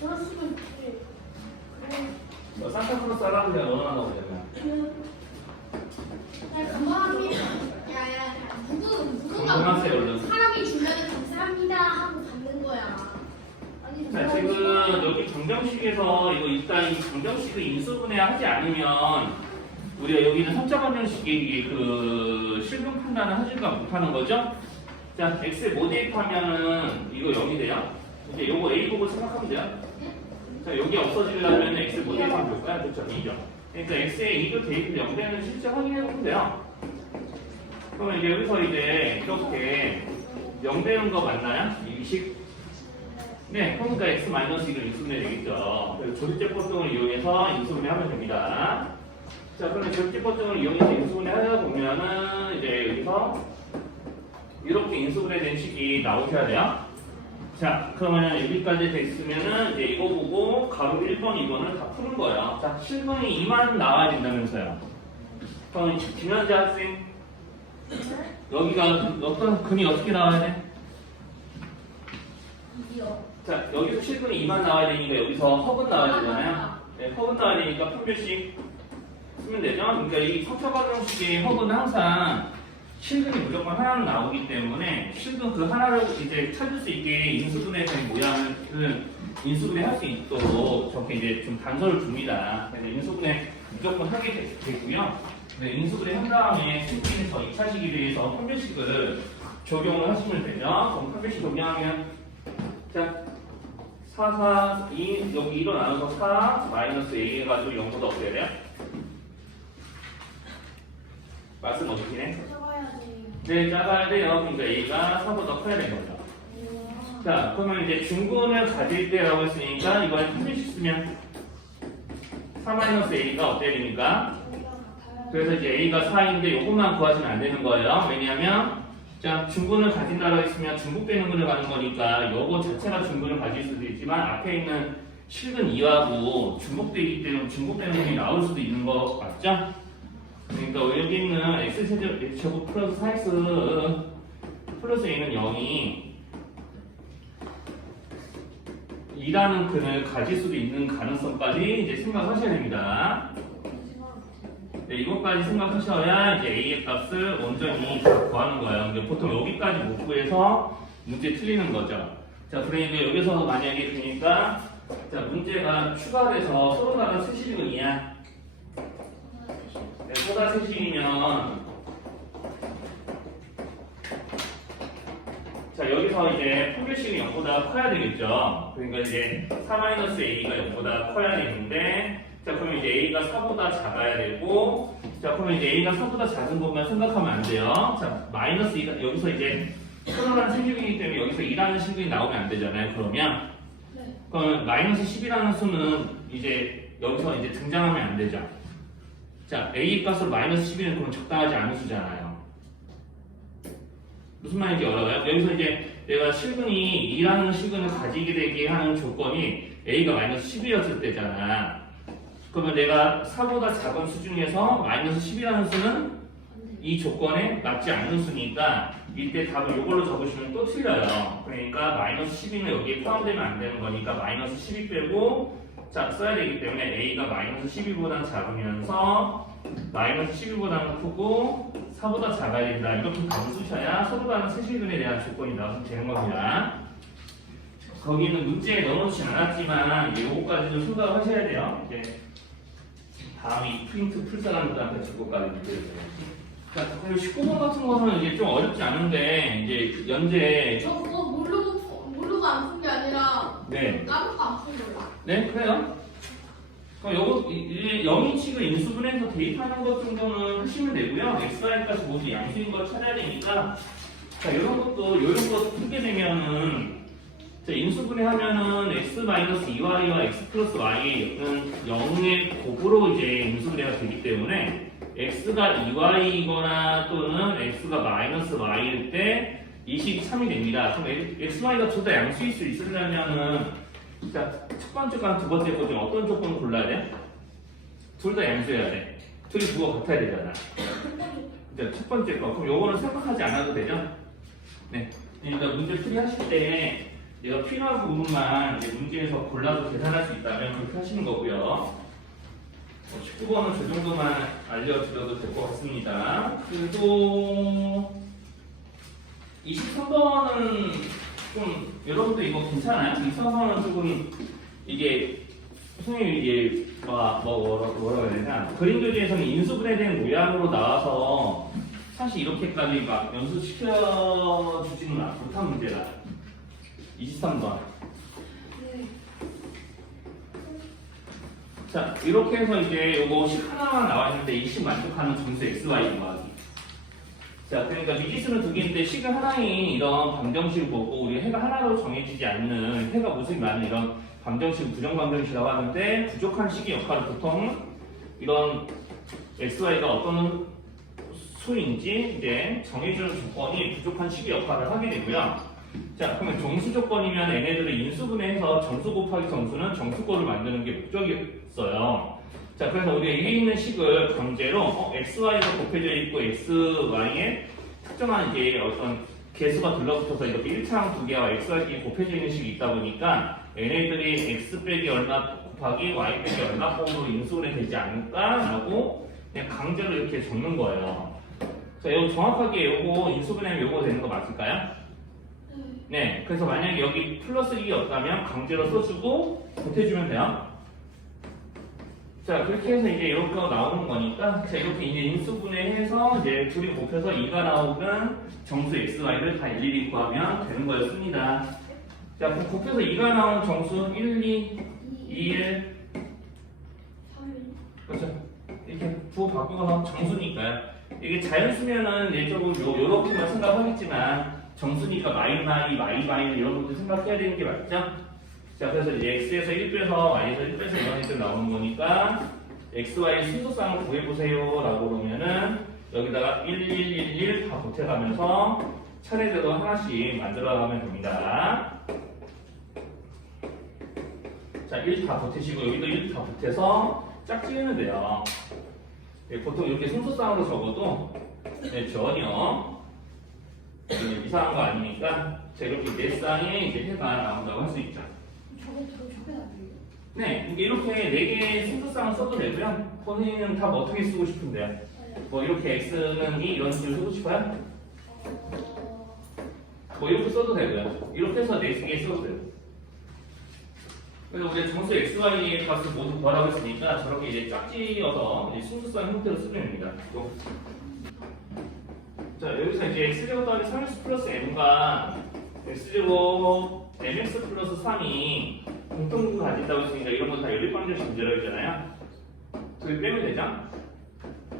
그럴 수도 있지. 너 산타클로스 할아버지가 원하는 거잖아. 감사합니다. 야야 누군가 감사하세요, 얼른. 사람이 주면은 감사합니다 하고 받는 거야. 아니 자, 지금 여기 방정식에서 이거 일단 이 방정식을 인수분해 하지 않으면 우리가 여기는 3차 방정식이 그 실분 판단을 하지가 못하는 거죠? 자, x에 뭐 대입하면은 이거 0이 돼요? 이제 요거 a 보고 생각하면 돼요? 자, 여기 없어지려면 x에 뭐 대입하면 될까요? 그렇죠, 2죠. 그러니까 x에 2도 대입이 0 되는 실제 확인해 보면 돼요. 그러면 이제 여기서 이제 이렇게 0 되는 거 맞나요? 이 식? 네, 그러니까 x-1을 인수분해 되겠죠. 그래서 조립제법등을 이용해서 인수분해 하면 됩니다. 자, 그러면 조립제법등을 이용해서 인수분해 하다 보면은 이제 여기서 이렇게 인수분해 된 식이 나오셔야 돼요. 자, 그러면 여기까지 됐으면은 이제 이거 보고 가로 1번, 2번을 다 푸는 거예요. 자, 실분이 2만 나와야 된다면서요. 그럼 김현재 학생 여기가 어떤 근이 어떻게 나와야 돼? 자, 여기서 실분이 2만 나와야 되니까 여기서 허근 나와야 되잖아요. 네, 허근 나와야 되니까 분별식 쓰면 되죠. 그러니까 이 석차방정식의 허근은 항상 실근이 무조건 하나는 나오기 때문에 실근 그 하나를 이제 찾을 수 있게 인수분해된 모양을 인수분해 할 수 있도록 저렇게 이제 좀 단서를 줍니다. 그래서 인수분해 무조건 하게 되고요. 네, 인수분해 한 다음에 실근에서 2차식에 대해서 분별식을 적용을 하시면 되죠. 그럼 분별식 적용하면 자 4, 4, 2 여기 2로 나눠서 4 마이너스 A 해가지고 0보다 어떻게 돼요? 말씀 어떻게 해? 네, 작아야 돼요. 그러니까 A가 4보다 커야 되는 거죠. 자, 그러면 이제 중근을 가질 때라고 했으니까 이번에 분별식 쓰면 4-A가 어때야 됩니까? 그래서 이제 A가 4인데 이것만 구하시면 안 되는 거예요. 왜냐하면 자, 중근을 가진다고 했으면 중복되는 근을 가는 거니까 요거 자체가 중근을 가질 수도 있지만 앞에 있는 실근 2하고 중복되기 때문에 중복되는 근이 나올 수도 있는 거 맞죠? 그러니까 여기 있는 x제곱 플러스 4x 플러스 a는 0이 2라는 근을 가질 수도 있는 가능성까지 이제 생각하셔야 됩니다. 네, 이것까지 생각하셔야 이제 a의 값을 온전히 구하는 거예요. 근데 보통 여기까지 못 구해서 문제 틀리는 거죠. 자, 그러니까 여기서 만약에 그러니까 자, 문제가 추가돼서 서로 다른 세실근이야. 네, 소다 세식이면 자 여기서 이제 분별식이 0보다 커야 되겠죠. 그러니까 이제 4-A가 0보다 커야 되는데 자 그러면 이제 A가 4보다 작아야 되고 자 그러면 이제 A가 4보다 작은 것만 생각하면 안 돼요. 자 마이너스 2가 여기서 이제 소다라는 세식이기 때문에 여기서 2라는 식이 나오면 안 되잖아요. 그러면 그럼 마이너스 10이라는 수는 이제 여기서 이제 등장하면 안 되죠. 자, A 값으로 마이너스 11은 그럼 적당하지 않은 수잖아요. 무슨 말인지 알아요? 여기서 이제 내가 실근이 2라는 실근을 가지게 되게 하는 조건이 A가 마이너스 10이었을 때잖아. 그러면 내가 4보다 작은 수 중에서 마이너스 10이라는 수는 이 조건에 맞지 않는 수니까 이때 답을 이걸로 적으시면 또 틀려요. 그러니까 마이너스 10이면 여기에 포함되면 안 되는 거니까 마이너스 12 빼고 자, 써야 되기 때문에 A가 마이너스 12보다 작으면서 마이너스 12보다는 크고 4보다 작아야 된다. 이렇게 감수셔야 서로 다른 세실근에 대한 조건이 나와서 되는 겁니다. 거기는 문제에 넣어놓진 않았지만 요거까지 좀 생각을 하셔야 돼요. 이제 다음에 이 프린트 풀 사람들한테 줄 것까지 문제를. 자, 그리고 19번 같은 거는 이제 좀 어렵지 않은데 이제 연재 저 그거 모르고 안 푼 게 아니라 네. 까먹고 안 푼 거야. 네, 그래요. 그럼 요거 영인식을 인수분해서 대입하는 것 정도는 하시면 되고요. xy까지 모두 양수인 걸 찾아야 되니까 자, 이런 것도 이런 거 풀게 되면은 자, 인수분해하면은 x-2y와 x 플러스 y는 0의 곱으로 이제 인수분해가 되기 때문에 x가 2y이거나 또는 x가 마이너스 y일 때 이 식이 3이 됩니다. 그럼 x, y가 둘 다 양수일 수 있으려면은 자, 첫 번째 거랑 두 번째 거 중 어떤 조건을 골라야 돼? 둘 다 양수해야 돼. 둘이 부호가 같아야 되잖아. 자, 첫 번째 거. 그럼 요거는 생각하지 않아도 되죠? 네. 그러니까 문제 풀이 하실 때 얘가 필요한 부분만 이제 문제에서 골라서 계산할 수 있다면 그렇게 하시는 거고요. 19번은 저 정도만 알려드려도 될 것 같습니다. 그리고 23번은 좀 여러분들 이거 괜찮아요? 23번은 조금 이게 선생님이 이게 뭐라고 해야 되나 그림 교재에서는 인수분해에 대한 모양으로 나와서 사실 이렇게까지 막 연습시켜주지는 못한 문제다. 23번. 자, 이렇게 해서 이제 요거 10 하나만 나와 있는데 20 만족하는 점수 XY 더하기. 자, 그러니까 미지수는 두 개인데 식은 하나인 이런 방정식을 보고 우리 해가 하나로 정해지지 않는 해가 모습이 많은 이런 방정식, 부정방정식이라고 하는데 부족한 식의 역할을 보통 이런 XY가 어떤 수인지 이제 정해주는 조건이 부족한 식의 역할을 하게 되고요. 자, 그러면 정수 조건이면 얘네들을 인수분해해서 정수 곱하기 정수는 정수꼴을 만드는 게 목적이었어요. 자, 그래서 우리가 위에 있는 식을 강제로 XY가 곱해져 있고 XY에 특정한 이제 어떤 개수가 들러붙어서 이렇게 1차항 두 개와 XY끼리 곱해져 있는 식이 있다 보니까 얘네들이 X 빼기 얼마 곱하기 Y 빼기 얼마 꼴로 인수분해 되지 않을까라고 그냥 강제로 이렇게 적는 거예요. 자, 이거 정확하게 요거 인수분해하면 요거 되는 거 맞을까요? 네, 그래서 만약에 여기 플러스 2가 없다면 강제로 써주고 보태주면 돼요. 자, 그렇게 해서 이제 이렇게 나오는 거니까, 자, 이렇게 이제 인수분해해서 이제 둘이 곱해서 2가 나오는 정수 XY를 다 일일이 구하면 되는 거였습니다. 자, 그럼 곱해서 2가 나오는 정수 1, 2, 2, 1. 그렇죠. 이렇게 부호 바꾸고 정수니까요. 이게 자연수면은 예적으로 요렇게만 생각하겠지만, 정수니까 마이너스, 마이너스 이런 것도 생각해야 되는 게 맞죠? 자, 그래서 이제 x에서 1 빼서 y에서 1 빼서 이런 애들 나오는 거니까 x, y 순서쌍을 구해보세요 라고 그러면은 여기다가 1, 1, 1, 1 다 보태가면서 차례대로 하나씩 만들어가면 됩니다. 자, 1 다 보태시고 여기도 1 다 보태서 짝지으면 돼요. 보통 이렇게 순서쌍으로 적어도 전혀 이상한 거 아니니까 자, 이렇게 네 쌍에 이제 해가 나온다고 할 수 있죠. 저게 답이에요? 네, 이렇게 네 개의 순서쌍을 써도 되고요. 본인은 답 어떻게 쓰고 싶은데요? 뭐 이렇게 x는 2 이런 식으로 쓰고 싶어요? 뭐 이렇게 써도 되고요. 이렇게 해서 네 개 써도 돼요. 그래서 우리 정수 xy의 값을 모두 구하라고 했으니까 저렇게 이제 짝지어서 순서쌍 형태로 쓰면 됩니다. 자, 여기서 이제 x제곱 더하기 3x 플러스 m과 x제곱 mx 플러스 3이 공통분 가진다고 했으니까 이런 건 다 연립방정식 문제라고 했잖아요. 그게 빼면 되죠?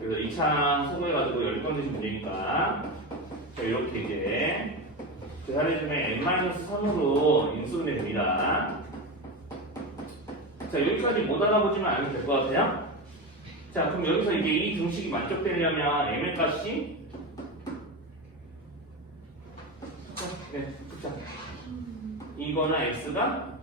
그래서 2차 소거해가지고 연립방정식 문제니까 자, 이렇게 이제 계산해주면 n-3으로 인수분해 됩니다. 자, 여기까지 못 알아보지만 알면 될 것 같아요. 자, 그럼 여기서 이제 이 등식이 만족되려면 m의 값이 네, 그쵸. 이거나 x가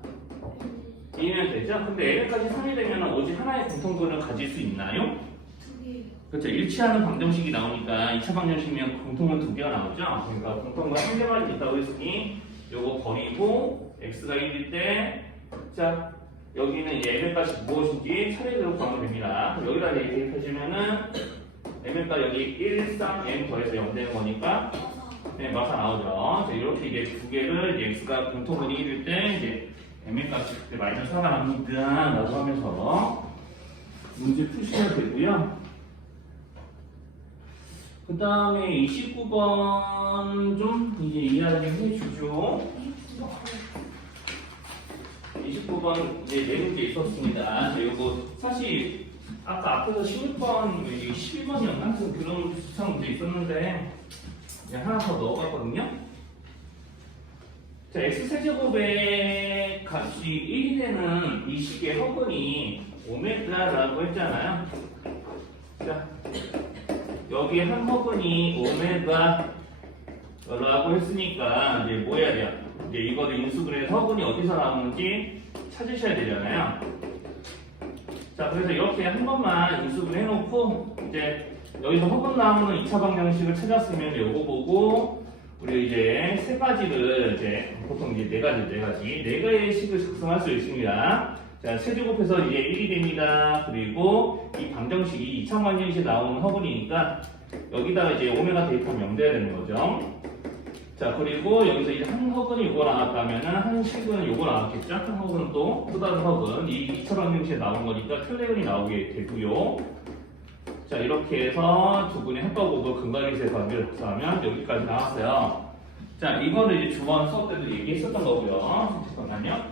2면 되죠? 근데 m까지 3이 되면 오직 하나의 공통분을 가질 수 있나요? 두 개. 그렇죠. 일치하는 방정식이 나오니까 2차 방정식이면 공통분 두 개가 나오죠? 그러니까 공통분 한 개만 있다고 했으니 요거 버리고 x가 1일 때 자, 여기는 이제 m의 값이 무엇인지 차례대로 구하면 됩니다. 그럼 여기다 대입해주면은 m의 값 여기 1, 3, m 더해서 0 되는 거니까 네, 마사 나오죠. 자, 이렇게 이제 두 개를 이제 x가 공통분이 1일 때 이제 m의 값이 그때 마이너스 4가 납니다 라고 하면서 문제 푸시면 되고요. 그 다음에 29번 좀 이제 이해하게 해주죠. 29번 이제 네 문제 있었습니다. 이거 사실 아까 앞에서 16번, 11번이었나? 하여튼 그런 수상 문제 있었는데 하나 더 넣어봤거든요. 자, x세제곱의 값이 1이 되는 이 식의 허근이 오메가라고 했잖아요. 자, 여기 한 허근이 오메가라고 했으니까 이제 뭐 해야 돼요? 이제 이거를 인수분해서 허근이 어디서 나오는지 찾으셔야 되잖아요. 자, 그래서 이렇게 한 번만 인수분해 해놓고 이제 여기서 허근 나오는 2차 방정식을 찾았으면 요거 보고 우리 이제 세 가지를 이제 보통 이제 네 가지의 식을 작성할 수 있습니다. 자, 세제곱해서 이제 1이 됩니다. 그리고 이 방정식이 2차원 방정식에 나오는 허분이니까 여기다가 이제 오메가 대입하면 0 돼야 되는 거죠. 자, 그리고 여기서 이제 한 허근이 요거 나왔다면은 한 식은 요거 나왔겠죠? 한 허근은 또 다른 허근. 이 2차원 방정식에 나온 거니까 틀레근이 나오게 되고요. 자, 이렇게 해서 두 분의 합법곡을 근각에서의 관계를 복사하면 여기까지 나왔어요. 자, 이거를 이제 주번 수업 때도 얘기했었던 거고요. 잠깐만요.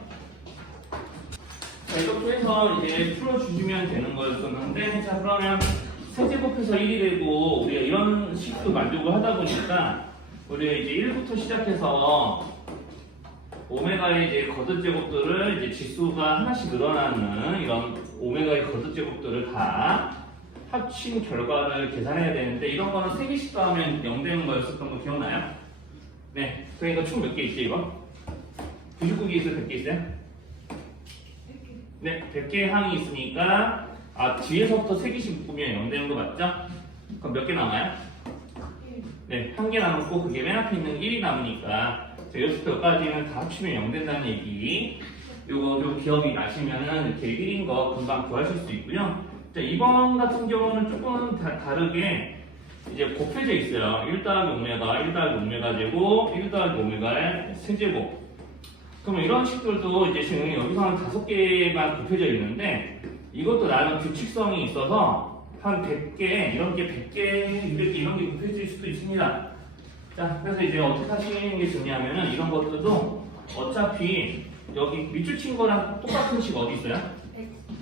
자, 이렇게 해서 이제 풀어주시면 되는 거였었는데, 자, 그러면 세제곱해서 1이 되고, 우리가 이런 식도 만족을 하다 보니까, 우리가 이제 1부터 시작해서 오메가의 이제 거듭제곱들을 이제 지수가 하나씩 늘어나는 이런 오메가의 거듭제곱들을 다 합친 결과를 계산해야 되는데 이런 거는 3개씩 더하면 0 되는 거였었던 거 기억나요? 네. 그러니까 총 몇 개 있죠 이거? 99개 있어요? 100개 있어요? 네. 100개의 항이 있으니까 뒤에서부터 3개씩 묶으면 0 되는 거 맞죠? 그럼 몇 개 남아요? 네. 1개 남고 그게 맨 앞에 있는 1이 남으니까 여기서부터 여기까지는 다 합치면 0 된다는 얘기 요거 좀 기억이 나시면은 이렇게 1인 거 금방 구하실 수 있고요. 자, 이번 같은 경우는 조금 다르게 이제 곱해져 있어요. 1 더하기 오메가, 1 더하기 오메가 제곱, 1 더하기 오메가의 세제곱. 그러면 이런 식들도 이제 지금 여기서는 5개만 곱해져 있는데 이것도 나름 규칙성이 있어서 한 100개, 이런 게 100개, 200개 이런 게 곱해질 수도 있습니다. 자, 그래서 이제 어떻게 하시는 게 중요하면은 이런 것들도 어차피 여기 밑줄 친 거랑 똑같은 식 어디 있어요?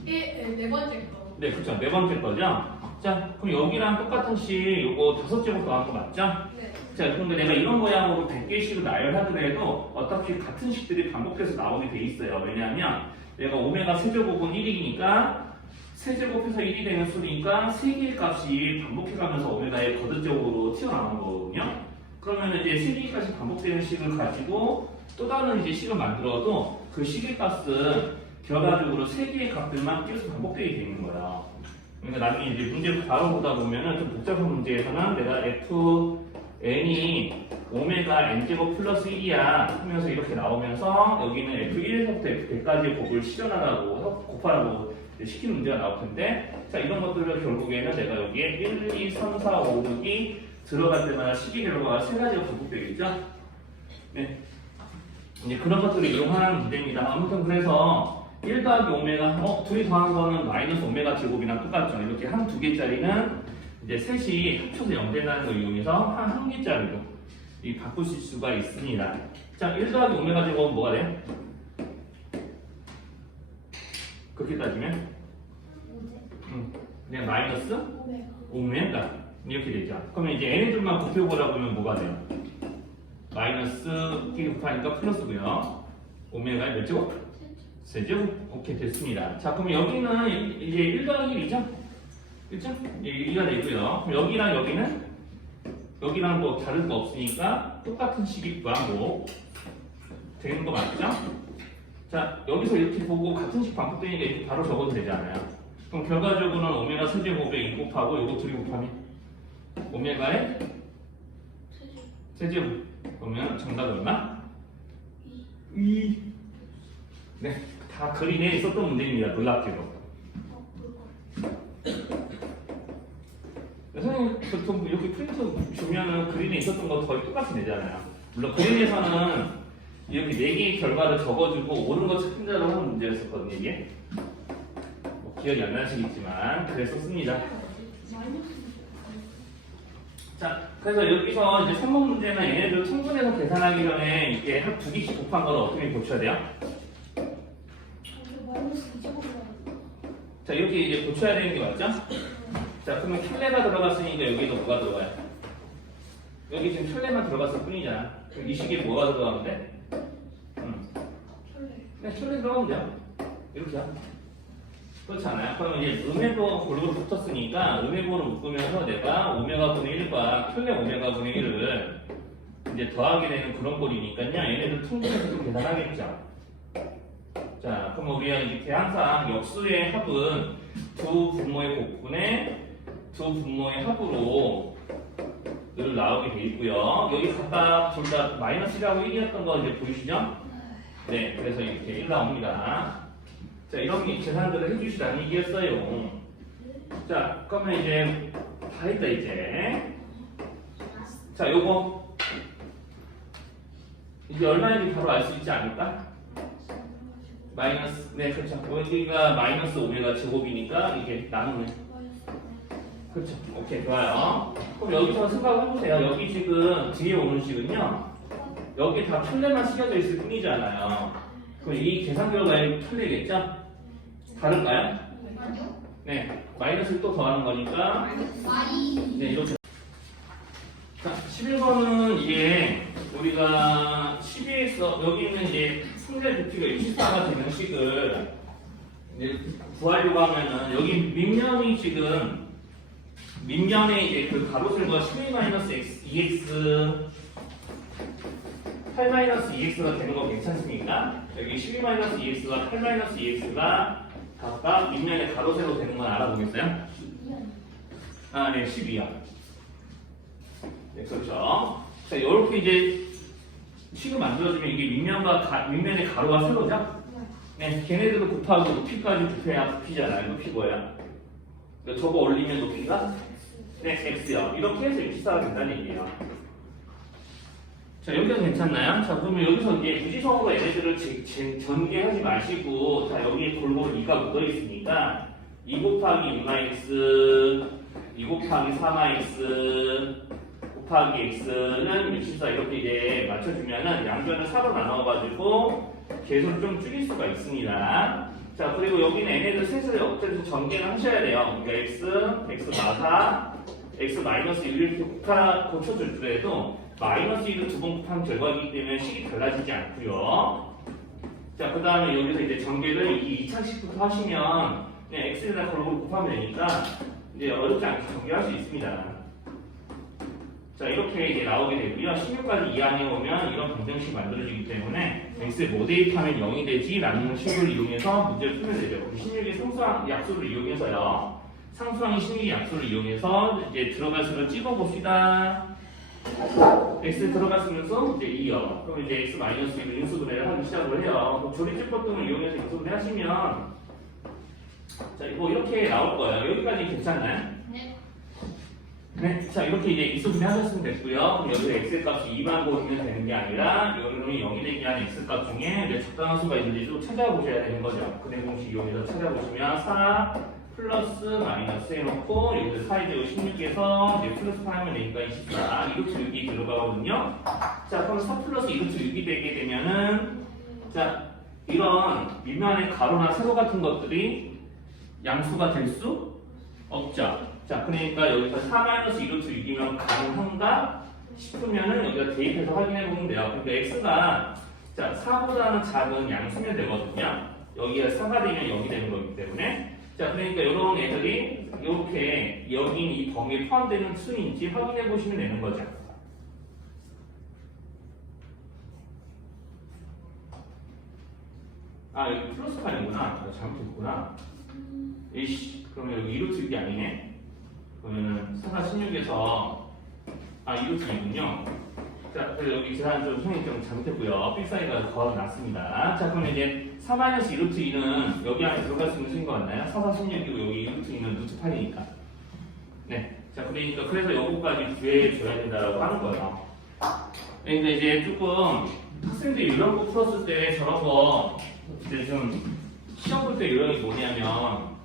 네 번째 거. 네, 그렇죠. 네 번째 거죠. 자, 그럼 여기랑 똑같은 식 요거 5제곱 더한 거 맞죠? 네. 자, 그런데 내가 이런 모양으로 100개씩을 나열하더라도 어차피 같은 식들이 반복해서 나오게 돼 있어요. 왜냐하면 내가 오메가 세제곱은 1이니까 세제곱해서 1이 되는 수니까 3개의 값이 반복해가면서 오메가의 거듭제곱으로 튀어나오는 거거든요. 그러면 이제 3개의 값이 반복되는 식을 가지고 또 다른 이제 식을 만들어도 그 식의 값은 결과적으로 3개의 값들만 계속 반복되게 되어 있는 거야. 그러니까 나중에 이제 문제를 바로 보다 보면은 좀 복잡한 문제에서는 내가 fn이 오메가 n제곱 플러스 1이야 하면서 이렇게 나오면서 여기는 f1에서부터 f100까지의 곱을 실현하라고 곱하라고 시키는 문제가 나올 텐데 자 이런 것들을 결국에는 내가 여기에 1, 2, 3, 4, 5, 6이 들어갈 때마다 식의 결과가 3가지가 반복되겠죠? 네. 이제 그런 것들을 이용하는 문제입니다. 아무튼 그래서 1 더하기 오메가, 둘이 더한 거는 마이너스 오메가 제곱이랑 똑같죠. 이렇게 한 2개짜리는 이제 셋이 합쳐서 0 된다는 걸 이용해서 한 개짜리로 바꾸실 수가 있습니다. 자, 1 더하기 오메가 제곱은 뭐가 돼요? 그렇게 따지면? 그냥 마이너스 오메가 이렇게 되죠. 그러면 이제 n의 줄만 곱해보라고 하면 뭐가 돼요? 마이너스 끼리 곱하니까 플러스고요. 오메가의 몇 제곱? 세제곱? 오케이 됐습니다. 자 그럼 여기는 이제 1 더하기 1이죠? 그렇죠? 1가 되고요. 그럼 여기랑 여기랑 뭐 다른 거 없으니까 똑같은 식이 구하고 되는 거 맞죠? 자 여기서 이렇게 보고 같은 식 반복되니까 이렇게 바로 적어도 되잖아요. 그럼 결과적으로는 오메가 세제곱에 2 곱하고 요거 둘이 곱하면 오메가의 세제곱. 그러면 정답 얼마? 2. 네, 다 그림에 있었던 문제입니다. 놀랍게도. 선생님, 보통 이렇게 프린트 주면은 그림에 있었던 거 거의 똑같이 내잖아요. 물론 그림에서는 이렇게 4개의 결과를 적어주고 옳은 거 찾는다고 하는 문제였었거든요, 이게. 뭐 기억이 안 나시겠지만, 그랬었습니다. 자, 그래서 여기서 이제 3번 문제는 얘네들 통분해서 계산하기 전에 이게 한 2개씩 곱한 걸 어떻게 고쳐야 돼요? 자, 이렇게 이제 고쳐야 되는 게 맞죠? 자, 그러면 켤레가 들어갔으니까 여기도 뭐가 들어가요? 여기 지금 켤레만 들어갔을 뿐이잖아. 그럼 이 식에 뭐가 들어가면 돼? 그냥 켤레 들어가면 돼요. 이렇게요. 그렇지 않아요? 그러면 이제 음해보 골고루 붙었으니까 음해보를 묶으면서 내가 오메가분의 1과 켤레 오메가분의 1을 이제 더하게 되는 그런 꼴이니까요. 얘네들 통분해서 좀 계산하겠죠. 자, 그럼 우리가 이렇게 항상 역수의 합은 두 분모의 곱분의 두 분모의 합으로 늘 나오게 돼 있고요. 여기 각각 둘 다 마이너스 1하고 1이었던 거 이제 보이시죠? 네, 그래서 이렇게 1 나옵니다. 자, 이렇게 계산들을 해주시라는 얘기였어요. 자, 그러면 이제 다 했다 이제. 자, 요거 이제 얼마인지 바로 알 수 있지 않을까? 마이너스, 네, 그렇죠. 여기가 마이너스 오메가 제곱이니까 이게 나누네. 그렇죠. 오케이, 좋아요. 그럼 여기서 생각해보세요. 여기 지금 뒤에 오는 식은요, 여기 다 틀레만 쓰여져 있을 뿐이잖아요. 그럼 이 계산 결과에 틀리겠죠? 다른가요? 네, 마이너스를 또 더하는 거니까. 네, 이렇게. 자, 11번은 이게 우리가 12에서 여기는 이제 승례 부피가 64가 되는 식을 이제 구하려고 하면은 여기 밑면이 지금 밑면에 이제 그 가로세로가 12-2x 8-2x가 되는 거 괜찮습니까? 여기 12-2x와 8-2x가 각각 밑면에 가로세로 되는 건 알아보겠어요? 아, 네, 12요. 네, 그렇죠. 자, 이렇게 이제 식을 만들어주면 이게 밑면의 가로가 세로죠? 네, 걔네들을 곱하고 높이까지 곱해야 높이잖아요. 높이 뭐야? 저거 올리면 높이가? 네, x요. 이렇게 해서 64가 된다는 얘기예요. 자, 여기가 괜찮나요? 자, 그러면 여기서 이제 무지성으로 얘네들을 전개하지 마시고, 자, 여기에 골고루 2가 묻어 있으니까 2 곱하기 6x, 2 곱하기 3x 곱하기 x는 64 이렇게 이제 맞춰주면은 양변을 4로 나눠가지고 계속을 좀 줄일 수가 있습니다. 자, 그리고 여기는 얘네들 셋을 어쨌든 전개를 하셔야 돼요. 그러니까 x 마사, x 마이너스 1 이렇게 고쳐줄 줄에도 마이너스 1을 두 번 곱한 결과이기 때문에 식이 달라지지 않고요. 자, 그 다음에 여기서 이제 전개를 이 2000식부터 하시면 그냥 x에다 골고루 곱하면 되니까 이제 어렵지 않게 전개할 수 있습니다. 자, 이렇게 이제 나오게 되고요. 16까지 이항해 오면 이런 방정식이 만들어지기 때문에 x에 뭐 대입하면 0이 되지? 라는 식을 이용해서 문제를 풀면 되죠. 16의 상수항 약수를 이용해서요. 상수항이 16의 약수를 이용해서 이제 들어갈수록 찍어봅시다. x 들어갔으면서 이제 2요. 그럼 이제 x 마이너스 1을 인수분해를 하기 시작을 해요. 조리집법 등을 이용해서 인수분해 하시면 자, 뭐 이렇게 나올 거예요. 여기까지 괜찮나요? 네, 자 이렇게 이제 인수분해 하셨으면 됐고요. 그럼 여기 x 값이 2만 보이면 되는 게 아니라 여기는 0이 되게 하는 x 값 중에 이제 적당한 수가 있는지 좀 찾아보셔야 되는 거죠. 근해 공식 이용해서 찾아보시면 4 플러스 마이너스 해놓고 여기서 4에 제곱 16에서 이제 플러스 8 하면 되니까 24 2루트 6이 들어가거든요. 자, 그럼 4 플러스 2루트 6이 되게 되면은 자 이런 밑면의 가로나 세로 같은 것들이 양수가 될 수 없죠. 자, 그러니까 여기서 4-2루트 6이면 가능한가 싶으면은 여기다 대입해서 확인해 보면 돼요. 그러니까 x가 자 4보다는 작은 양수면 되거든요. 여기가 4가 되면 0이 되는 거기 때문에 자, 그러니까 이런 애들이 이렇게 여기 이 범위에 포함되는 수인지 확인해 보시면 되는 거죠. 아, 여기 플러스 8이구나. 잘못했구나. 이씨, 그러면 여기 2루트 6이 아니네. 그러면은 4가 16에서 2루트 2군요. 자, 그래서 여기 계산 좀 형이 좀 잘못했고요. 빅사이가 더 났습니다. 자, 그러면 이제 4-2루트 2는 여기 안에 들어갈 수 있는 수인 것 같나요? 4, 4, 16이고 여기 루트 2는 루트 8이니까. 네. 자, 그러니까 그래서 요거까지 구해줘야 된다라고 하는 거예요. 그러니까 이제 조금 학생들이 이런 거 풀었을 때 저런 거 이제 좀 시험 볼 때 요령이 뭐냐면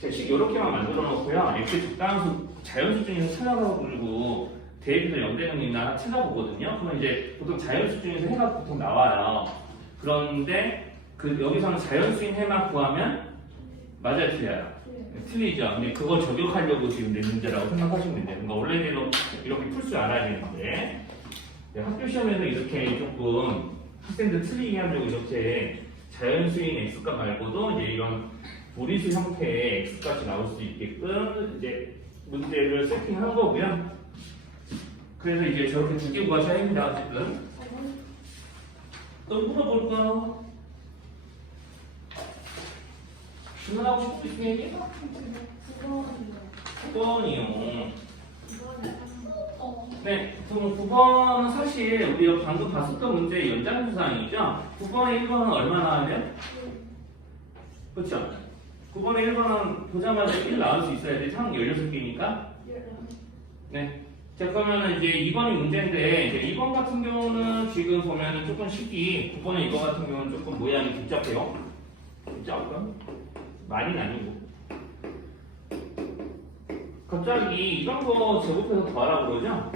식 이렇게만 만들어 놓고요. x 적당한 수 자연수 중에서 찾아보고 대입해서 0되는 거나 찾아보거든요. 그러면 이제 보통 자연수 중에서 해가 보통 나와요. 그런데 그 여기서는 자연수인 해만 구하면 맞아요, 틀려요? 틀리죠. 근데 그걸 저격하려고 지금 내 문제라고 생각하시면 된대요. 그러니까 원래대로 이렇게 풀 줄 알아야 되는데 네, 학교 시험에서 이렇게 조금 학생들 틀리게 하려고 이렇게 자연수인 x값 말고도 이제 이런 무리수 형태의 x값이 나올 수 있게끔 이제 문제를 세팅한 거고요. 그래서 이제 저렇게 두 개 구하셔야 합니다. 어쨌든 또 물어볼까? 질문하고 싶은 거 있으면 얘기해봐. 9번이요. 네, 그럼 9번은 사실 우리가 방금 봤었던 문제의 연장수사항이죠. 9번에 1번은 얼마 나와야 돼요? 그렇죠? 9번에 1번은 보자마자 1 나올 수 있어야 돼. 상 16개니까. 네. 자, 그러면은 이제 2번이 문제인데, 이제 2번 같은 경우는 지금 보면은 조금 쉽기, 9번에 이거 같은 경우는 조금 모양이 복잡해요. 복잡할까? 많이는 아니고. 갑자기 이런 거 제곱해서 더하라고 그러죠?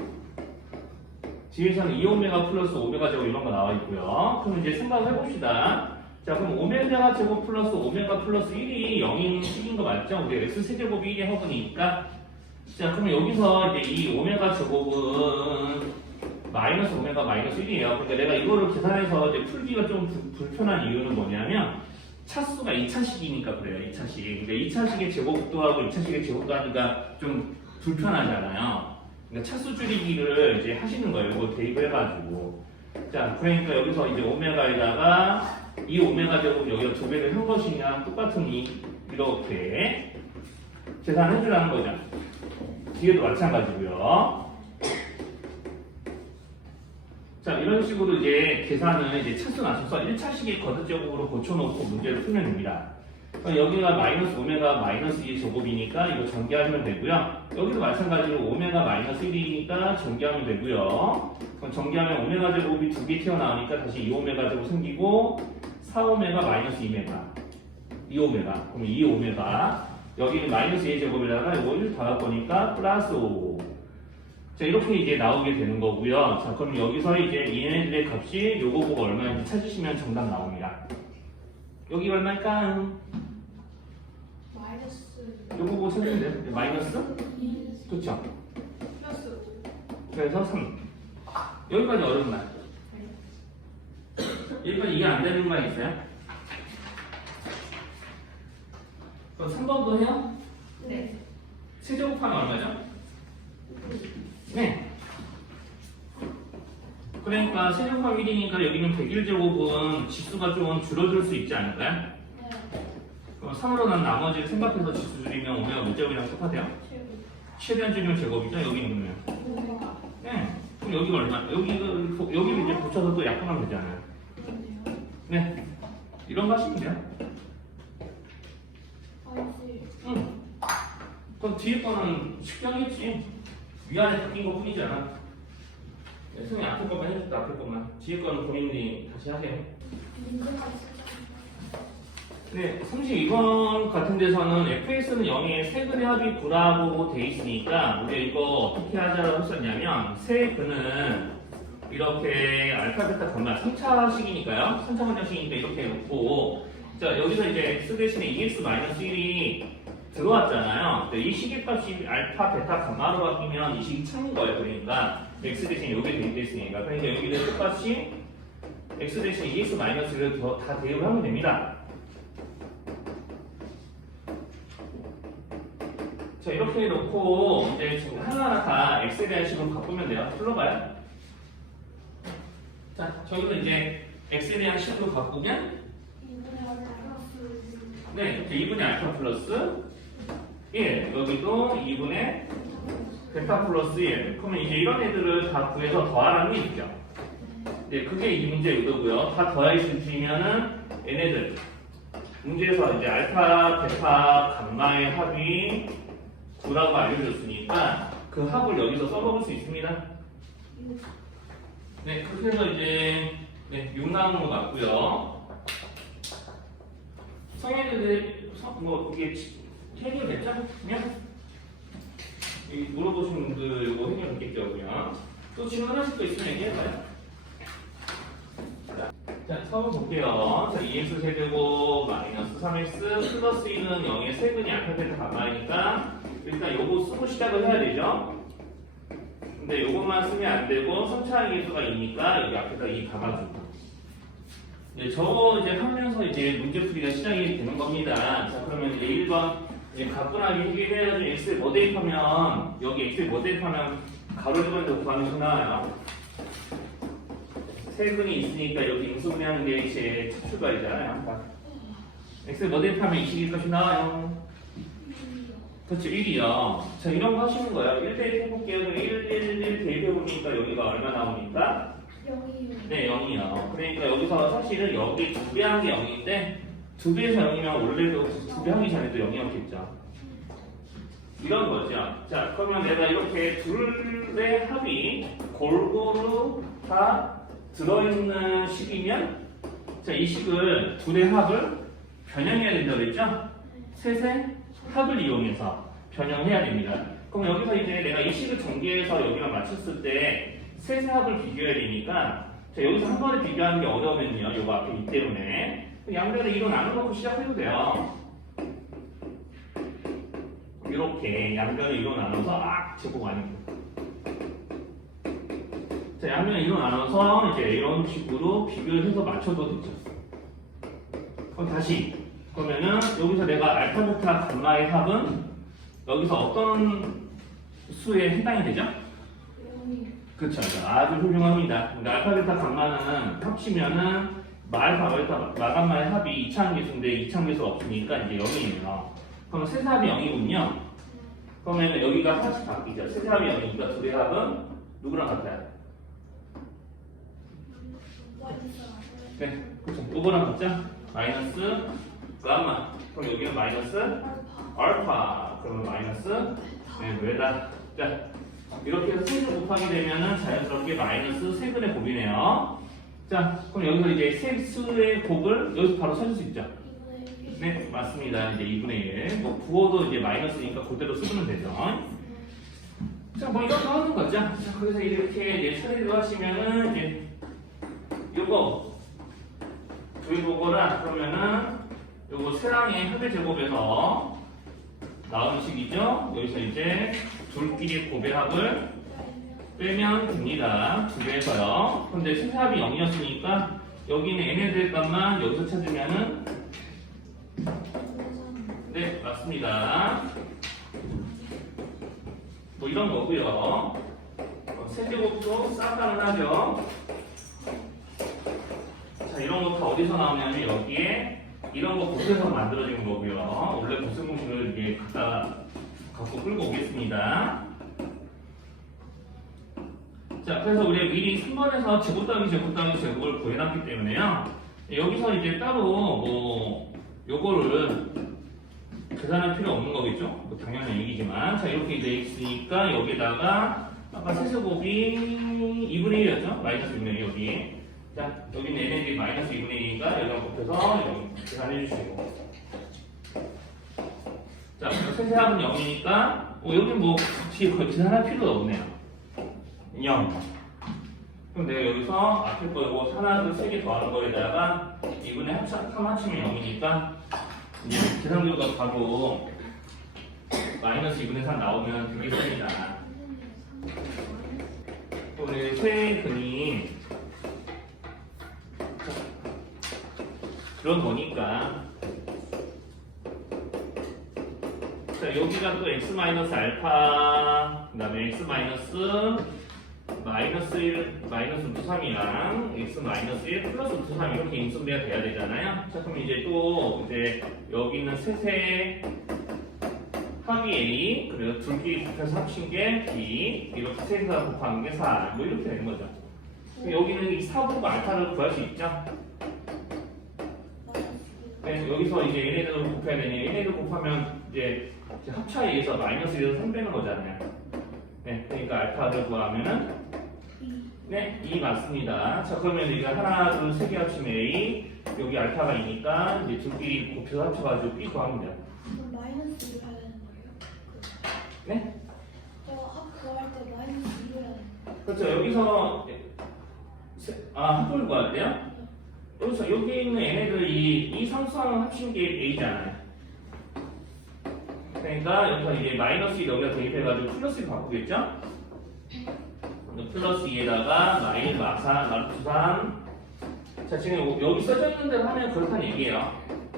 뒤에서는 2오메가 플러스 오메가 제곱 이런 거 나와 있고요. 그럼 이제 생각을 해봅시다. 자, 그럼 오메가 제곱 플러스 오메가 플러스 1이 0인 식인 거 맞죠? 우리 x 세제곱이 1의 허분이니까. 자, 그럼 여기서 이제 이 오메가 제곱은 마이너스 오메가 마이너스 1이에요. 그러니까 내가 이거를 계산해서 이제 풀기가 좀 불편한 이유는 뭐냐면 차수가 2차식이니까 그래요. 2차식. 그러니까 2차식의 제곱도 하고 2차식의 제곱도 하니까 좀 불편하잖아요. 그러니까 차수 줄이기를 이제 하시는 거예요. 이거 대입을 해가지고. 자, 그러니까 여기서 이제 오메가에다가 이 오메가 제곱 여기다 2배를 한 것이냐 똑같으니 이렇게 계산해 주라는 거죠. 뒤에도 마찬가지고요. 자, 이런 식으로 이제 계산을 이제 차수 나눠서 1차식의 거듭제곱으로 고쳐놓고 문제를 풀면 됩니다. 여기가 마이너스 오메가 마이너스 2의 제곱이니까 이거 전개하면 되고요. 여기도 마찬가지로 오메가 마이너스 1이니까 전개하면 되고요. 그럼 전개하면 오메가 제곱이 2개 튀어나오니까 다시 2오메가 제곱 생기고 4오메가 마이너스 2메가 2오메가 그럼 2오메가 여기는 마이너스 2의 제곱에다가 이거 1 더할 거니까 플러스 5. 자, 이렇게 이제 나오게 되는 거고요. 자, 그럼 여기서 이제 얘네들의 값이 요거 보고 얼마인지 찾으시면 정답 나옵니다. 여기 얼마일까? 마이너스 요거 보고 찾으면 돼요. 마이너스? 2 그쵸? 플러스 그래서 3. 여기까지 어려운 말. 여기까지 이해 안 되는 말 있어요? 그럼 3번도 해요? 네. 세제곱하면 얼마죠? 네. 그러니까 세제곱하면 1이니까 여기는 101제곱은 지수가 좀 줄어들 수 있지 않을까요? 네. 그럼 3으로 난 나머지를 생각해서 지수 줄이면 오메가 몇 제곱이랑 똑같아요? 최대한 줄이면 제곱이죠? 여기는 그러면. 오메가. 네. 그럼 여기가 얼마? 여기를 이제 붙여서 또 약분하면 되잖아요. 그런데요? 네. 이런 거 하시면 돼요. 아니지. 응. 그럼 뒤에 거는 쉽겠지. 위아래 바뀐 거 뿐이잖아. 네, 선생님 앞에 것만 해줬다, 앞에 것만. 뒤에 거는 본인이 다시 하세요. 문제가 있어. 네, 32번 같은 데서는 fx는 0에 세근의 합이 9라고 돼 있으니까 우리 이거 어떻게 하자고 했었냐면 세근은 이렇게 알파, 베타, 감마 3차식이니까요. 3차 방정식이니까 이렇게 놓고 자, 여기서 이제 x 대신에 2x-1이 들어왔잖아요. 이 시계값이 알파, 베타, 감마로 바뀌면 이 식이 참인 거예요. 그러니까 x 대신 여기에 대입돼 있으니까. 그러니까 여기는 똑같이 x 대신 2x-를 다 대입을 하면 됩니다. 자, 이렇게 놓고 이제 지금 하나하나 다 x에 대한 식으로 바꾸면 돼요. 불러봐요. 자, 저기도 이제 x에 대한 식으로 바꾸면 네, 이제 2분의 알파 플러스 1 여기도 2분의 베타 플러스 1 그러면 이제 이런 애들을 다 구해서 더하라는 게 있죠. 네, 그게 이 문제 의도고요. 다 더할 수 있으면은 얘네들 문제에서 이제 알파, 베타, 감마의 합이 9라고 알려줬으니까 그 합을 여기서 써먹을 수 있습니다. 네, 그렇게 해서 이제 네, 6 나오는 거 맞고요. 성현이들 뭐 이게 해결됐죠? 그냥 물어보신 분들 이거 해결됐겠죠? 그냥 또 질문 하실 거 있으면 얘기해봐요. 자, 처음 볼게요. 자, 2x 세제곱 마이너스 3x 플러스 2는 0의 세근이 알파 베타 감마니까 일단 요거 쓰고 시작을 해야 되죠. 근데 요것만 쓰면 안 되고 3차 계수가 2니까 여기 앞에다 2 감아주고. 네, 저거 이제 하면서 이제 문제풀이가 시작이 되는 겁니다. 자, 그러면 이제 1번 이제 가뿐하게 해결해가지고 x에 뭐 대입하면 여기 x에 뭐 대입하면 가로 집어넣고 구하는 거 나와요. 세근이 있으니까 여기 인수분해하는 게 이제 첫 출발이잖아요. x에 뭐 대입하면 이 식일 것이 나와요. 그렇죠. 1이요. 자, 이런 거 하시는 거예요. 1 대입 해볼게요. 1 대입해보니까 여기가 얼마 나오니까? 0이요. 네, 0이요. 그러니까 여기서 사실은 여기 2배 한 게 0인데 2배에서 0이면 원래도 2배 하기 전에도 0이었겠죠. 이런 거죠. 자, 그러면 내가 이렇게 둘의 합이 골고루 다 들어있는 식이면 자, 이 식을 둘의 합을 변형해야 된다고 그랬죠? 셋의 합을 이용해서 변형해야 됩니다. 그럼 여기서 이제 내가 이 식을 전개해서 여기랑 맞췄을 때 셋의 합을 비교해야 되니까 자, 여기서 한 번에 비교하는 게 어려우면요. 요거 앞에 있기 때문에 양변에 2로 나눠놓고 시작해도 돼요. 이렇게 양변을 2로 나눠서 제곱 아니고 자, 양변을 2로 나눠서 이제 이런 식으로 비교를 해서 맞춰도 되죠. 그럼 다시 그러면은 여기서 내가 알파, 베타, 감마의 합은 여기서 어떤 수에 해당이 되죠? 0이요. 그렇죠. 아주 훌륭합니다. 그러니까 알파, 베타, 감마는 합치면은 마알파, 베타, 마감마의 합이 이차함계수인데 이차함계수가 없으니까 이제 0이에요. 그럼 세세합이 0이군요. 그러면 여기가 하나씩 바뀌죠. 세세합이 0이니까 둘의 합은 누구랑 같아요? 네, 그렇죠. 요거랑 같죠? 마이너스 감마. 그럼 여기는 마이너스 알파. 그러면 마이너스 베타. 자, 이렇게 해서 세를 곱하게 되면은 자연스럽게 마이너스 세근의 곱이네요. 자, 그럼 여기서 이제 세수의 곱을 여기서 바로 찾을 수 있죠? 네, 맞습니다. 이제 2분의 1. 뭐 부호도 이제 마이너스니까 그대로 쓰면 되죠. 자, 뭐 이런 거 하는 거죠. 자, 그래서 이렇게 이제 처리를 하시면은 이제 요거 둘 보고라 그러면은 요거 세랑의 합의 제곱에서 나오는 식이죠. 여기서 이제 둘끼리 곱의 합을 빼면 됩니다. 두 배에서요. 근데 세합이 0이었으니까 여기는 n의 값만 여기서 찾으면은 네, 맞습니다. 뭐 이런 거고요. 세제곱도 싹 가능하죠. 자, 이런 거 다 어디서 나오냐면 여기에 이런 거 곱해서 만들어진 거고요. 원래 곱셈 공식을 이렇게 갖고 끌고 오겠습니다. 자, 그래서 우리 미리 3번에서 제곱 더하기 제곱을 구해놨기 때문에요. 여기서 이제 따로 뭐 요거를 계산할 필요 없는 거겠죠? 뭐 당연한 얘기지만 자, 이렇게 이제 있으니까 여기다가 아까 세제곱이 2분의 1이었죠? 마이너스 2분의 1 여기. 자, 여기는 n이 마이너스 2분의 1이니까 여기랑 곱해서 여기 계산해 주시고. 자, 세세합은 0이니까 여기는 뭐 굳이 계산할 필요도 없네요. 0. 그럼 내가 여기서 앞에 거고 하나, 둘, 세 개 더하는 거에다가 2분의 3 합치면 0이니까 이제 계산기가 가고 마이너스 2분의 3 나오면 되겠습니다. 오늘 세근이 그런 거니까 자, 여기가 또 x 마이너스 알파 그 다음에 x 마이너스 1 마이너스 루트 3이랑 x 마이너스 1 플러스 루트 3 이렇게 인수분해가 돼야 되잖아요. 자, 그럼 이제 또 이제 여기 있는 셋의 합이 a 그리고 둘끼리 곱해서 합친 게 b 이렇게 셋에서 곱한 게 4 뭐 이렇게 되는 거죠. 여기는 이 4분과 알파를 구할 수 있죠. 네, 여기서 이제 얘네들을 곱해야 되니 얘네들 곱하면 이제 합차에 의해서 마이너스 1에서 3 빼는 거잖아요. 네, 그러니까 알파를 구하면은 네, 2 맞습니다. 자, 그러면 이제 하나, 둘, 세 개 합치면 A 여기 알파가 2니까 이제 둘끼리 곱해서 합쳐가지고 B 구하면 돼요. 그럼 마이너스 2로 해야 되는 거예요? 네? 합 구할 때 마이너스 2로 해야 되는 거예요? 그렇죠. 여기서 합을 구할 때요? 여기서 여기 있는 얘네들 이 상수항을 합친 게 A잖아요. 그러니까 여기서 이제 마이너스 2 여기다 대입해가지고 플러스 2 바꾸겠죠? 플러스 2에다가 마이너스 마르트 3. 자, 지금 여기 써져 있는 대로 하면 그렇다는 얘기예요.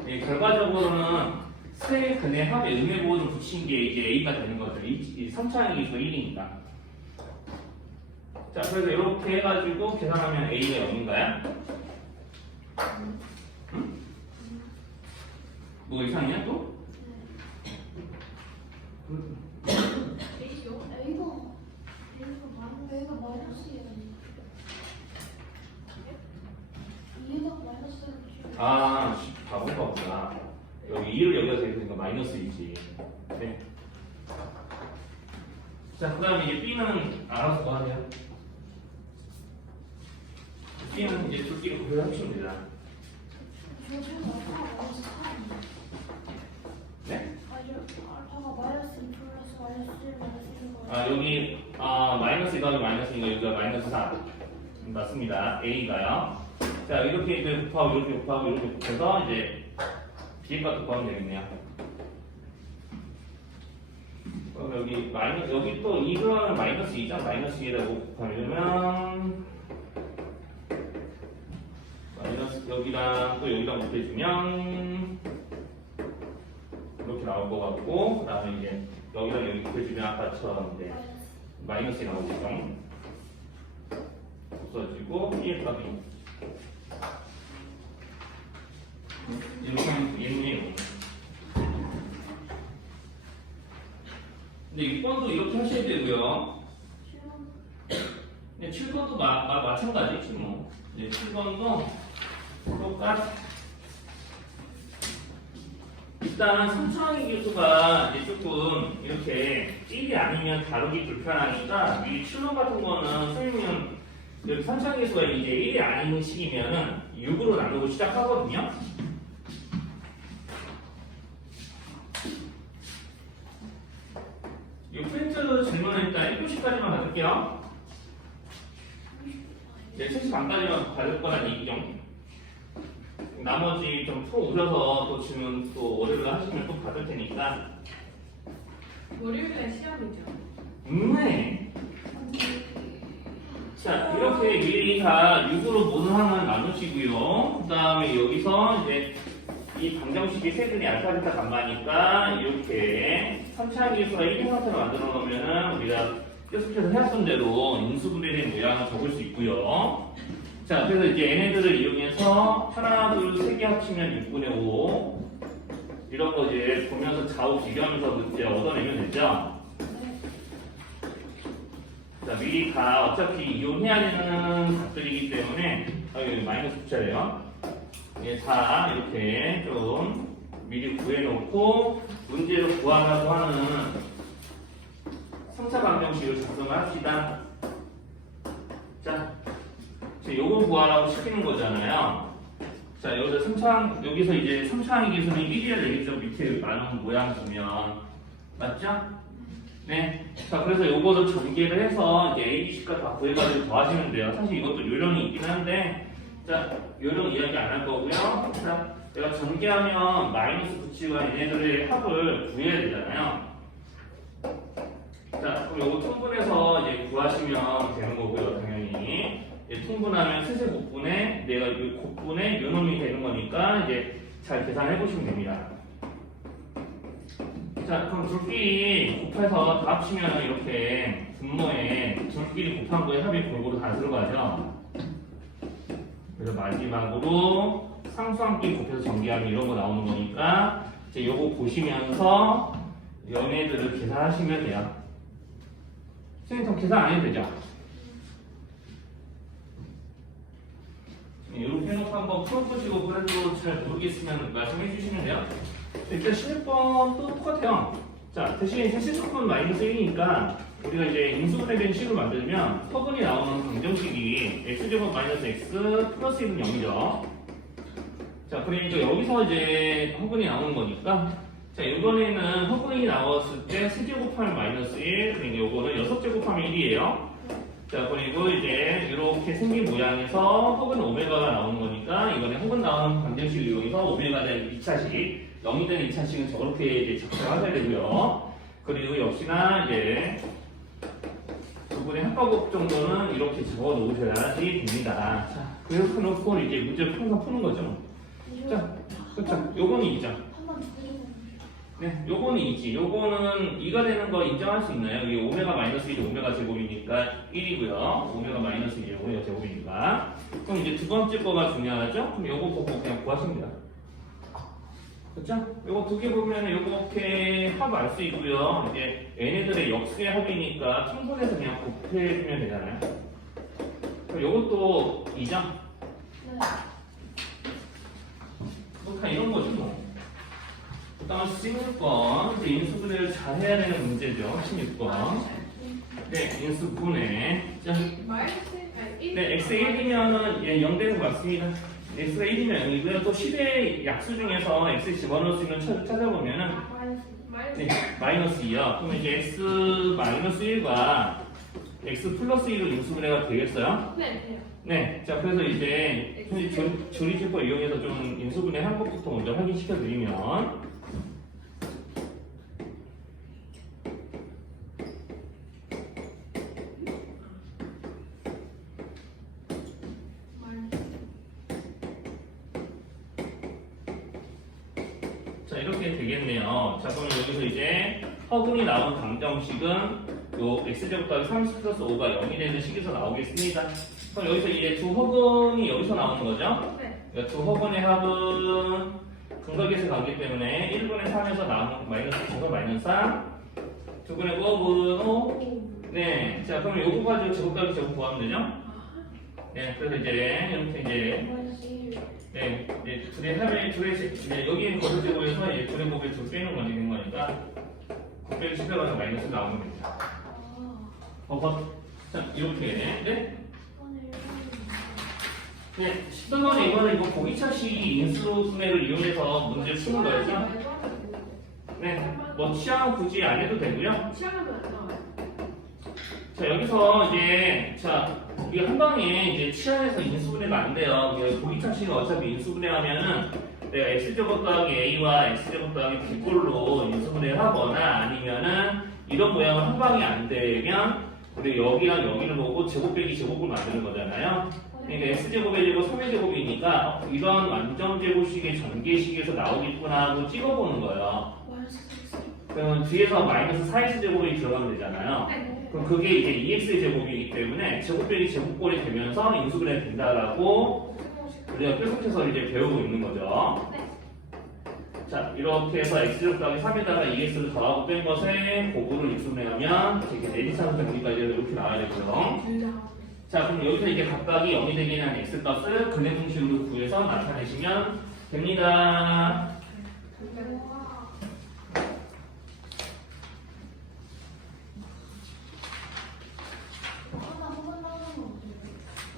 결과적으로는 세 근의 합의 의미 보호를 붙인 게 이제 A가 되는 거죠. 이 3차항이 1이니까. 자, 그래서 이렇게 해가지고 계산하면 A가 0인가요? 응? 뭐 이상이야 또? 아, 바본가 보다. 여기 2를 여기다 대니까 마이너스 2지. 네. 자, 그 다음에 이제 B는 알아서 뭐 하세요? B는 이제 둘끼리 구별하시면 됩니다. 저 지금 알파가 마이너스 4인데. 네? 알파가 마이너스 2 플러스 마이너스 1 마이너스 1인 거예요. 아, 여기, 마이너스 2 더하기 마이너스 2가 여기가 마이너스 4. 맞습니다. A가요. 자, 이렇게 이제 곱하고, 이렇게 곱하고, 이렇게 곱해서 이제 B값 곱하면 되겠네요. 그럼 여기 여기 또 2가 마이너스 2죠? 마이너스 2라고 곱하면, 마이너스 여기랑 또 여기랑 곱해주면, 이렇게 나올 것 같고, 그 다음에 이제 여기랑 여기 곱해주면 아까처럼 이제 마이너스 나오겠죠? 없어지고, B의 값이 이렇게 하면 되겠네요. 근데 6번도 이렇게 하셔야 되고요. 네, 7번도 마찬가지지 뭐. 네, 7번도 똑같. 일단 3차원의 기수가 이제 조금 이렇게 1이 아니면 다루기 불편하니까 이 7번 같은 거는 선생님은 여기 3차원의 기수가 이제 1이 아닌 식이면은 6으로 나누고 시작하거든요. 이 프린트 질문은 일단 1교시까지만 받을게요. 네, 3시 반까지만 받을 거란 얘기죠. 나머지 좀 풀어오셔서 또 질문 또 월요일에 하시면 또 받을 테니까. 월요일에 시험이죠. 네. 자, 이렇게 미리 다 6으로 모든 항을 나누시고요. 그 다음에 여기서 이제 이 방정식이 세근이 알파, 베타, 감마니까 이렇게 3차원 기수가 1인 형태로 만들어 놓으면은 우리가 계속해서 해왔던 대로 인수분해된 모양을 적을 수 있고요. 자, 그래서 이제 얘네들을 이용해서 하나, 둘, 세 개 합치면 6분의 5 이런 거 이제 보면서 좌우 비교하면서 이제 얻어내면 되죠. 자, 미리 다 어차피 이용해야 되는 값들이기 때문에 여기 마이너스 붙여야돼요. 예, 다 이렇게 좀 미리 구해놓고 문제를 구하라고 하는 3차 방정식을 작성을 합시다. 자, 요거 구하라고 시키는 거잖아요. 자, 여기서 이제 3차항의 기수는 1이라 되겠죠. 밑에 나눈 모양 보면. 맞죠? 네. 자, 그래서 요거를 전개를 해서 이제 A, B, C가 다 구해가지고 더하시면 돼요. 사실 이것도 요령이 있긴 한데, 자, 요령 이야기 안 할 거고요. 자, 내가 전개하면 마이너스 붙이고 얘네들의 합을 구해야 되잖아요. 자, 그럼 요거 통분해서 이제 구하시면 되는 거고요, 당연히. 통분하면 셋의 곱분에 내가 이 곱분에 요 놈이 되는 거니까 이제 잘 계산해 보시면 됩니다. 자, 그럼 둘끼리 곱해서 다 합치면 이렇게 분모에 둘끼리 곱한 거에 합이 골고루 다 들어가죠. 그래서 마지막으로 상수함끼리 곱해서 전개하면 이런 거 나오는 거니까 이제 요거 보시면서 얘네들을 계산하시면 돼요. 선생님 더 계산 안 해도 되죠? 이렇게 해놓고 한번 풀어보시고 그래도 잘 모르겠으면 말씀해 주시면 돼요. 일단 16번 또 똑같아요. 자, 대신 해시스푼 마이너스 1이니까 우리가 이제 인수분해된 식을 만들면 서분이 나오는 방정식이 x제곱 마이너스 x 플러스 1은 0이죠. 자, 그러니까 여기서 이제 허분이 나오는 거니까 자, 이번에는 허분이 나왔을 때 세제곱하면 마이너스 1, 그러니까 요거는 6제곱하면 1이에요. 자, 그리고 이제 이렇게 생긴 모양에서 허근 오메가가 나오는 거니까 이번에 허근 나오는 방정식을 이용해서 오메가 된 2차식, 0이 된 2차식은 저렇게 이제 작성하셔야 되고요. 그리고 역시나 이제 부분의 합과곱 정도는 이렇게 적어 놓으셔야지 됩니다. 자, 그래서 놓고 이제 문제를 항상 푸는 거죠. 자, 그렇죠. 요거는 2죠. 네, 요거는 2지. 요거는 2가 되는 거 인정할 수 있나요? 이게 오메가 마이너스 1이 오메가 제곱이니까 1이고요. 오메가 마이너스 1이 오메가 제곱이니까. 그럼 이제 두 번째 거가 중요하죠? 그럼 요거 보고 그냥 구하시면 돼요. 그렇죠? 요거 두 개 보면 요렇게 합 알 수 있고요. 이제 얘네들의 역수의 합이니까 통분해서 그냥 곱해주면 되잖아요. 그럼 요것도 2죠? 네. 다 이런 거죠 뭐. 그다음 16번 이제 인수분해를 잘 해야 되는 문제죠. 16번. 네, 인수분해. 자, 마이너스 아니 1. 네, x 1이면은 예, 0 되는 거 맞습니다. x가 1이면 0이고요. 또 10의 약수 중에서 x 집어넣을 수 있는 찾아보면은 네, 마이너스 2요. 그럼 이제 x 마이너스 1과 x 플러스 1로 인수분해가 되겠어요? 네, 돼요. 네, 자 그래서 이제 조리제법 이용해서 좀 인수분해 한 것부터 먼저 확인시켜 드리면 자 이렇게 되겠네요. 자 그럼 여기서 이제 허근이 나온 방정식은 요 x제곱 더하기 30 플러스 5가 0이 되는 식에서 나오겠습니다. 그럼 여기서 이제 두 허근이 여기서 나오는 거죠? 네. 그러니까 두 허근의 합은 근각에서 가기 때문에 1분의 3에서 나오는 마이너스 9가 마이너스 3 2분의 9은 5 네. 자 그럼 요거 가지고 제곱 더하기 제곱 구하면 되죠? 네. 그래서 이제 이렇게 이제 네, 이제 둘의 합의 이제 여기 거듭 제곱에서 이제 둘의 곱을 둘 빼는 거 되는 거니까 9 빼기 10에 가서 마이너스 나오면 됩니다. 자 이렇게 네. 네, 10번에 이거는 이거 보기차식 인수분해를 이용해서 문제 푸는 거였죠? 네, 뭐 취향은 굳이 안 해도 되고요. 취향하면 안 나와요. 자 여기서 이제 자 이게 한 방에 이제 취향에서 인수분해가 안 돼요. 보기차식은 어차피 인수분해하면은 내가 x제곱 더하기 a와 x제곱 더하기 b꼴로 인수분해를 하거나 아니면은 이런 모양은 한 방에 안 되면 우리 여기랑 여기를 보고 제곱 빼기 제곱을 만드는 거잖아요. 그러니까 x제곱의 제곱 3의 제곱이니까 이런 완전제곱식의 전개식에서 나오겠구나 하고 찍어보는 거예요. 그러면 뒤에서 마이너스 4x 제곱이 들어가면 되잖아요. 그럼 그게 이제 2x의 제곱이기 때문에 제곱 빼기 제곱꼴이 되면서 인수분해 된다라고 우리가 계속해서 이제 배우고 있는 거죠. 자 이렇게 해서 x제곱 더하기 3에다가 2x를 더하고 뺀 것에 곱으로 인수분해하면 이렇게 내리차원에서 여기까지 이렇게 나와야 되고요. 자 그럼 여기서 이제 각각이 0이 되게 한 x값을 근해공식으로 구해서 나타내시면 됩니다.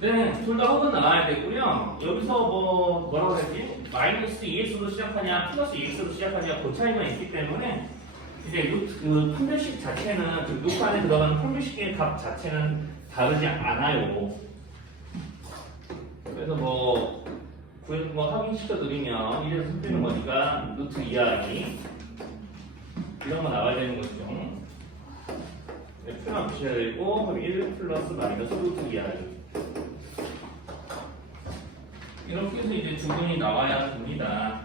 네, 둘 다 혹은 나와야 되고요. 여기서 뭐라고 해야 되지? 마이너스 2x로 시작하냐, 플러스 2x로 시작하냐, 그 차이가 있기 때문에 이제 그 판별식 자체는 그 루프 안에 들어가는 판별식의 값 자체는 다르지 않아요. 그래서 뭐 구해준 거 확인시켜 드리면 이래서 손빼는 거니까 루트 2i 이런 거 나와야 되는 거죠. 네, 표만 붙여야 되고 그럼 1 플러스 마이너스 루트 2i 이렇게 해서 이제 주근이 나와야 됩니다.